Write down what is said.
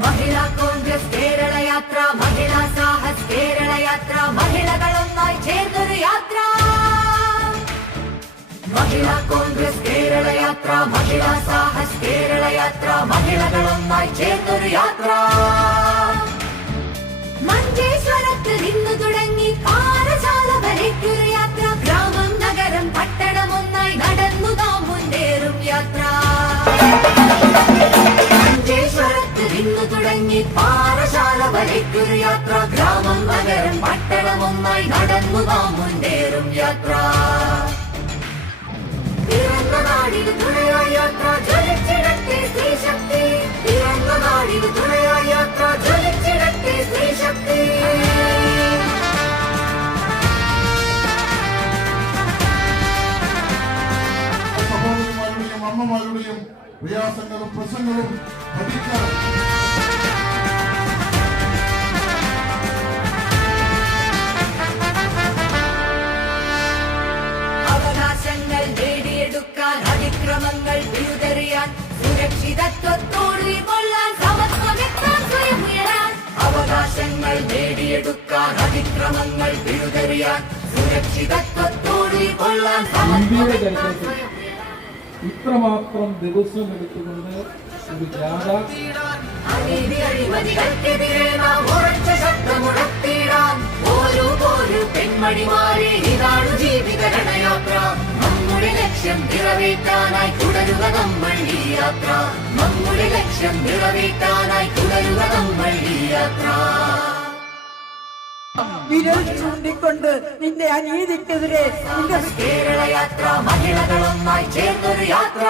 മഹിളാ കോൺഗ്രസ് കേരള യാത്ര, മഹിളാ സാഹസ് കേരള യാത്ര, മഹിളകളൊന്നായി ചേർന്നൊരു യാത്ര. മഹിളാ കോൺഗ്രസ് കേരള യാത്ര, മഹിളാ സാഹസ് കേരള യാത്ര, മഹിളകളൊന്നായി ചേർന്നൊരു യാത്ര. മഞ്ചേശ്വരത്ത് നിന്നു തുടങ്ങി പാറശാല വരയ്ക്കൊരു യാത്ര. ഗ്രാമം നഗരം പട്ടണം ഒന്നായി നടന്നു നാം മുന്നേറും യാത്ര. മഞ്ചേശ്വരത്ത് നിന്നു തുടങ്ങി പാറശാല വരയ്ക്കൊരു യാത്ര. ഗ്രാമം നഗരം പട്ടണം ഒന്നായി നടന്നു നാം മുന്നേറും യാത്ര. പിറന്ന നാടിന് തുണയായ യാത്ര, ജ്വലിച്ചിടട്ടെ സ്ത്രീശക്തി. പിറന്ന നാടിന് തുണയായ യാത്ര, ജ്വലിച്ചിടട്ടെ സ്ത്രീശക്തി. സഹോദരിമാരുടെയും അമ്മമാരുടെയും പ്രയാസങ്ങളും പ്രശ്നങ്ങളും പഠിക്കാൻ അവകാശങ്ങൾ നേടിയെടുക്കാൻ, അതിക്രമങ്ങൾ വിരുതെറിയാൻ, സുരക്ഷിതത്വത്തോടെ കൊള്ളാൻ, സമത്വമെത്താൻ സ്വയം ഉയരാൻ. അവകാശങ്ങൾ നേടിയെടുക്കാൻ, അതിക്രമങ്ങൾ വിരുതെറിയാൻ, സുരക്ഷിതത്വത്തോടെ കൊള്ളാൻ, സമത്വമെത്താൻ സ്വയം ഉയരാൻ. ഇത്രമാത്രം ദിവസം എടുത്തുകൊണ്ട് ഒരു ജാഥ അനീതി അഴിമതികൾക്കെതിരെ നാം ഉറച്ച ശബ്ദമുഴത്തിടാൻ. ഓരോ പെൺമണിമാരെ ഇതാണ് ജീവിതരണയാത്ര. നമ്മുടെ ലക്ഷ്യം നിറവേറ്റാനായി തുടരുക നമ്മൾ ഈ യാത്ര. നമ്മുടെ ലക്ഷ്യം നിറവേറ്റാനായി തുടരുക നമ്മൾ ഈ യാത്ര. വിരൽ ചൂണ്ടിക്കൊണ്ട് നിന്റെ അനീതിക്കെതിരെ കേരള യാത്ര, മഹിളകളൊന്നായി ചേർന്നൊരു യാത്ര.